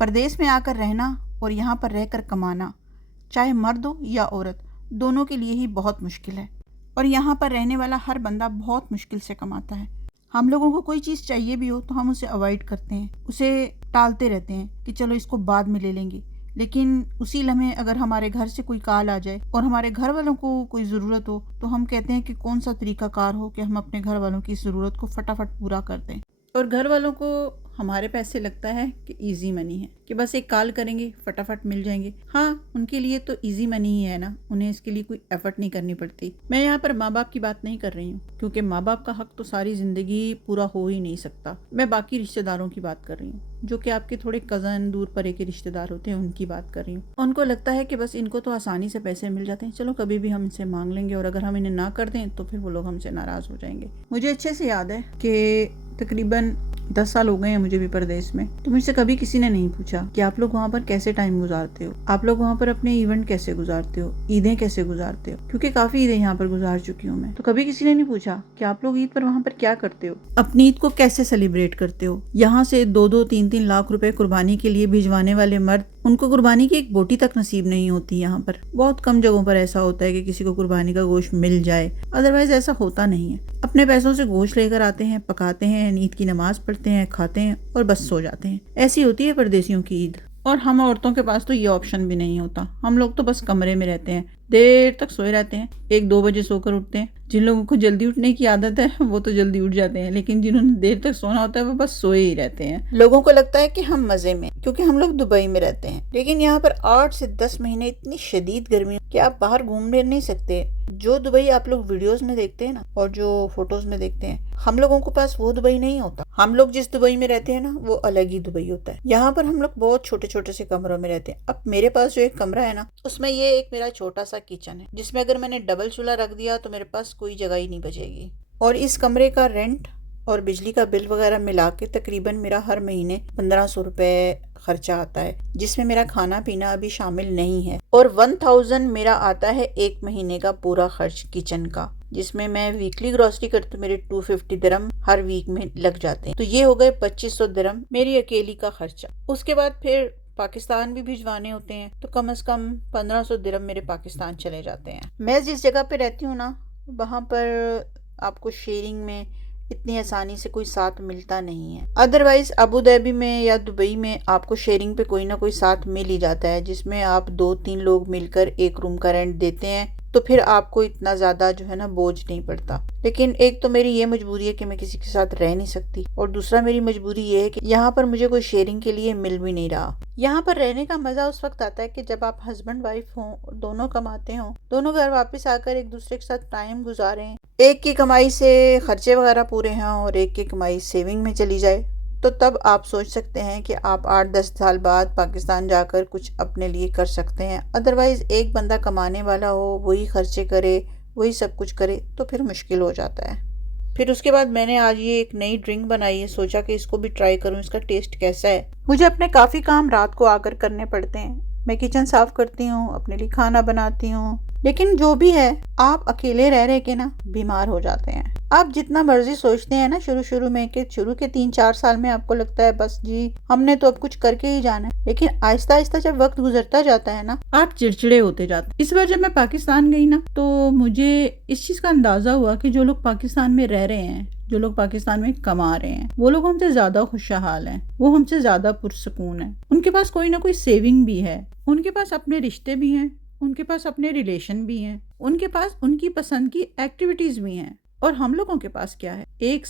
परदेश में आकर रहना और यहाँ पर रहकर कमाना, चाहे मर्द हो या औरत, दोनों के लिए ही बहुत मुश्किल है। और यहाँ पर रहने वाला हर बंदा बहुत मुश्किल से कमाता है। हम लोगों को कोई चीज़ चाहिए भी हो तो हम उसे अवॉइड करते हैं, उसे टालते रहते हैं कि चलो इसको बाद में ले लेंगे। लेकिन उसी लम्हे अगर हमारे घर से कोई कॉल आ जाए और हमारे घर वालों को कोई ज़रूरत हो तो हम कहते हैं कि कौन सा तरीक़ाकार हो कि हम अपने घर वालों की ज़रूरत को फटाफट पूरा कर दें। और घर वालों को हमारे पैसे लगता है कि इजी मनी है, कि बस एक कॉल करेंगे फटाफट मिल जाएंगे। हाँ, उनके लिए तो इजी मनी ही है ना, उन्हें इसके लिए कोई एफर्ट नहीं करनी पड़ती। मैं यहाँ पर माँ बाप की बात नहीं कर रही हूँ, क्योंकि माँ बाप का हक तो सारी ज़िंदगी पूरा हो ही नहीं सकता। मैं बाकी रिश्तेदारों की बात कर रही हूँ, जो कि आपके थोड़े कज़न, दूर परे के रिश्तेदार होते हैं, उनकी बात कर रही हूँ। उनको लगता है कि बस इनको तो आसानी से पैसे मिल जाते हैं, चलो कभी भी हम इनसे मांग लेंगे, और अगर हम इन्हें ना कर दें तो फिर वो लोग हमसे नाराज़ हो जाएंगे। मुझे अच्छे से याद है कि तकरीबन 10 साल हो गए हैं मुझे भी परदेश में, तो मुझसे कभी किसी ने नहीं पूछा कि आप लोग वहाँ पर कैसे टाइम गुजारते हो, आप लोग वहाँ पर अपने इवेंट कैसे गुजारते हो, ईदें कैसे गुजारते हो, क्योंकि काफ़ी ईदें यहाँ पर गुजार चुकी हूँ मैं। तो कभी किसी ने नहीं पूछा कि आप लोग ईद पर वहाँ पर क्या करते हो, अपनी ईद को कैसे सेलिब्रेट करते हो। यहाँ से 2-2, 3-3 लाख रुपए कुर्बानी के लिए भिजवाने वाले मर्द, उनको कुर्बानी की एक बोटी तक नसीब नहीं होती। यहाँ पर बहुत कम जगहों पर ऐसा होता है कि किसी को कुर्बानी का गोश्त मिल जाए, अदरवाइज ऐसा होता नहीं है। अपने पैसों से गोश्त लेकर आते हैं, पकाते हैं, ईद की नमाज पढ़ते हैं, खाते हैं और बस सो जाते हैं। ऐसी होती है परदेशियों की ईद। और हम औरतों के पास तो ये ऑप्शन भी नहीं होता। हम लोग तो बस कमरे में रहते हैं, देर तक सोए रहते हैं, 1-2 बजे सोकर उठते हैं। जिन लोगों को जल्दी उठने की आदत है वो तो जल्दी उठ जाते हैं, लेकिन जिन्होंने देर तक सोना होता है वो बस सोए ही रहते हैं। लोगों को लगता है कि हम मजे में, क्योंकि हम लोग दुबई में रहते हैं, लेकिन यहाँ पर 8 से 10 महीने इतनी शदीद गर्मी कि आप बाहर घूमने नहीं सकते। जो दुबई आप लोग वीडियोस में देखते हैं ना, और जो फोटोज में देखते हैं, हम लोगों के पास वो दुबई नहीं होता। हम लोग जिस दुबई में रहते हैं ना, वो अलग ही दुबई होता है। यहाँ पर हम लोग बहुत छोटे छोटे से कमरों में रहते हैं। अब मेरे पास जो एक कमरा है ना, उसमें ये एक मेरा छोटा सा किचन है, जिसमें अगर मैंने डबल चूल्हा रख दिया तो मेरे पास कोई जगह ही नहीं बचेगी। और इस कमरे का रेंट और बिजली का बिल वगैरह मिला के तकरीबन मेरा हर महीने 1500 रुपए खर्चा आता है, जिसमें मेरा खाना पीना अभी शामिल नहीं है। और 1000 मेरा आता है एक महीने का पूरा खर्च किचन का, जिसमें मैं वीकली ग्रोसरी करती हूँ। मेरे 250 दिरहम हर वीक में लग जाते हैं, तो ये हो गए 2500 दिरहम मेरी अकेली का खर्चा। उसके बाद फिर पाकिस्तान भी भिजवाने होते हैं, तो कम से कम 1500 दिरहम मेरे पाकिस्तान चले जाते हैं। मैं जिस जगह पे रहती हूँ ना, वहाँ पर आपको शेयरिंग में इतनी आसानी से कोई साथ मिलता नहीं है। अदरवाइज अबू धाबी में या दुबई में आपको शेयरिंग पे कोई ना कोई साथ मिल ही जाता है, जिसमें आप 2-3 लोग मिलकर एक रूम का रेंट देते हैं, तो फिर आपको इतना ज़्यादा जो है ना बोझ नहीं पड़ता। लेकिन एक तो मेरी ये मजबूरी है कि मैं किसी के साथ रह नहीं सकती, और दूसरा मेरी मजबूरी ये है कि यहाँ पर मुझे कोई शेयरिंग के लिए मिल भी नहीं रहा। यहाँ पर रहने का मज़ा उस वक्त आता है कि जब आप हस्बैंड वाइफ हों, दोनों कमाते हों, दोनों घर वापस आकर एक दूसरे के साथ टाइम गुजारें, एक की कमाई से खर्चे वगैरह पूरे हों और एक की कमाई सेविंग में चली जाए, तो तब आप सोच सकते हैं कि आप 8-10 साल बाद पाकिस्तान जाकर कुछ अपने लिए कर सकते हैं। अदरवाइज़ एक बंदा कमाने वाला हो, वही खर्चे करे, वही सब कुछ करे, तो फिर मुश्किल हो जाता है। फिर उसके बाद मैंने आज ये एक नई ड्रिंक बनाई है, सोचा कि इसको भी ट्राई करूं, इसका टेस्ट कैसा है। मुझे अपने काफ़ी काम रात को आकर करने पड़ते हैं। मैं किचन साफ करती हूँ, अपने लिए खाना बनाती हूँ, लेकिन जो भी है, आप अकेले रह रहे के ना बीमार हो जाते हैं। आप जितना मर्जी सोचते हैं ना शुरू में, कि शुरू के 3-4 साल में आपको लगता है बस जी हमने तो अब कुछ करके ही जाना है, लेकिन आहिस्ता आहिस्ता जब वक्त गुजरता जाता है ना, आप चिड़चिड़े होते जाते हैं। इस बार जब मैं पाकिस्तान गई ना, तो मुझे इस चीज़ का अंदाज़ा हुआ कि जो लोग पाकिस्तान में रह रहे हैं, जो लोग पाकिस्तान में कमा रहे हैं, वो लोग हमसे ज़्यादा खुशहाल हैं, वो हमसे ज़्यादा पुरसकून हैं। उनके पास कोई ना कोई सेविंग भी है, उनके पास अपने रिश्ते भी हैं, उनके पास अपने रिलेशन भी हैं, उनके पास उनकी पसंद की एक्टिविटीज़ भी हैं। और हम लोगों के पास क्या है, एक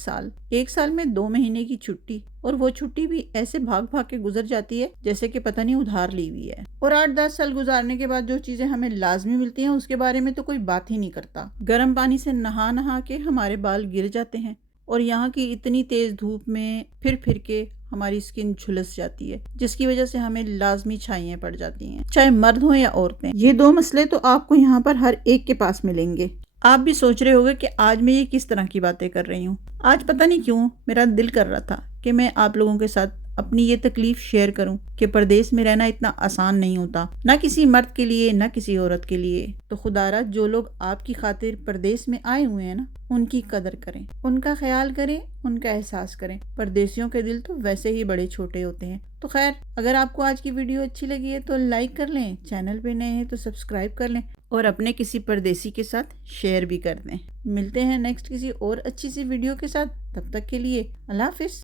साल में 2 महीने की छुट्टी, और वो छुट्टी भी ऐसे भाग भाग के गुजर जाती है जैसे कि पता नहीं उधार ली हुई है। और 8-10 साल गुजारने के बाद जो चीज़ें हमें लाजमी मिलती हैं, उसके बारे में तो कोई बात ही नहीं करता। गर्म पानी से नहा नहा के हमारे बाल गिर जाते हैं, और यहाँ की इतनी तेज़ धूप में फिर के हमारी स्किन झुलस जाती है, जिसकी वजह से हमें लाजमी छाइयाँ पड़ जाती हैं, चाहे मर्द हो या औरतें। ये 2 मसले तो आपको यहाँ पर हर एक के पास मिलेंगे। आप भी सोच रहे होंगे कि आज मैं ये किस तरह की बातें कर रही हूँ। आज पता नहीं क्यों मेरा दिल कर रहा था कि मैं आप लोगों के साथ अपनी ये तकलीफ शेयर करूं कि परदेश में रहना इतना आसान नहीं होता, ना किसी मर्द के लिए ना किसी औरत के लिए। तो खुदारा जो लोग आपकी खातिर परदेश में आए हुए हैं ना, उनकी कदर करें, उनका ख्याल करें, उनका एहसास करें। परदेशियों के दिल तो वैसे ही बड़े छोटे होते हैं, तो खैर, अगर आपको आज की वीडियो अच्छी लगी है तो लाइक कर लें, चैनल पे नए हैं तो सब्सक्राइब कर लें और अपने किसी परदेसी के साथ शेयर भी कर दें। मिलते हैं नेक्स्ट किसी और अच्छी सी वीडियो के साथ। तब तक के लिए अल्लाह हाफिज़।